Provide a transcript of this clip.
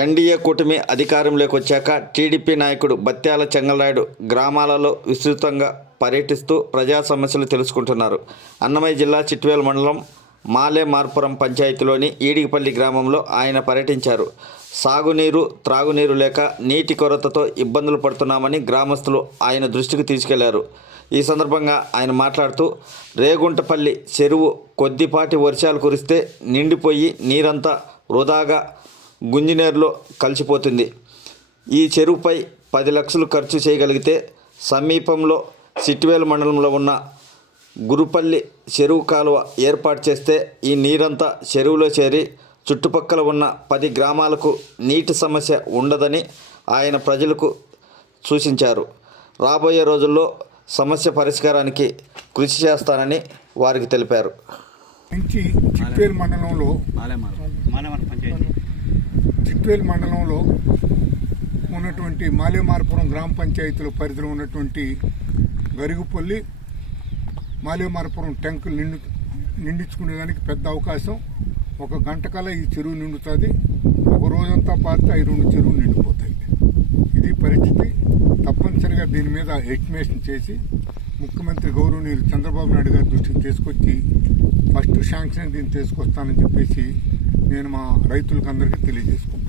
NDA కూటమి అధికారంలోకి వచ్చాక టీడీపీ నాయకుడు బత్యాల చెంగలరాయుడు గ్రామాలలో విస్తృతంగా పర్యటిస్తూ ప్రజా సమస్యలు తెలుసుకుంటున్నారు. అన్నమయ్య జిల్లా చిట్వేల్ మండలం మాలే మార్పురం పంచాయతీలోని ఈడిగిపల్లి గ్రామంలో ఆయన పర్యటించారు. సాగునీరు త్రాగునీరు లేక నీటి కొరతతో ఇబ్బందులు పడుతున్నామని గ్రామస్తులు ఆయన దృష్టికి తీసుకెళ్ళారు. ఈ సందర్భంగా ఆయన మాట్లాడుతూ రేగుంటపల్లి చెరువు కొద్దిపాటి వర్షాలు కురిస్తే నిండిపోయి నీరంతా వృధాగా గుంజినేరులో కలిసిపోతుంది. ఈ చెరువుపై పది లక్షలు ఖర్చు చేయగలిగితే సమీపంలో సిట్వేల్ మండలంలో ఉన్న గురుపల్లి చెరువు కాలువ ఏర్పాటు చేస్తే ఈ నీరంతా చెరువులో చేరి చుట్టుపక్కల ఉన్న పది గ్రామాలకు నీటి సమస్య ఉండదని ఆయన ప్రజలకు సూచించారు. రాబోయే రోజుల్లో సమస్య పరిష్కారానికి కృషి చేస్తానని వారికి తెలిపారు. మండలంలో చిట్వేల్ మండలంలో ఉన్నటువంటి మాలేమారపురం గ్రామ పంచాయతీల పరిధిలో ఉన్నటువంటి గరుగుపల్లి మాలేమారపురం ట్యాంకులు నిండు నిండించుకునేదానికి పెద్ద అవకాశం. ఒక గంట కల ఈ చెరువు నిండుతుంది. ఒక రోజంతా పారితే ఈ రెండు చెరువులు నిండిపోతాయి. ఇది పరిస్థితి. తప్పనిసరిగా దీని మీద ఎస్టిమేషన్ చేసి ముఖ్యమంత్రి గౌరవనీయులు చంద్రబాబు నాయుడు గారి దృష్టికి తీసుకొచ్చి ఫస్ట్ శాంక్షన్ దీన్ని తీసుకొస్తానని చెప్పేసి నేను మా రైతులకు అందరికీ తెలియజేసుకుంటాను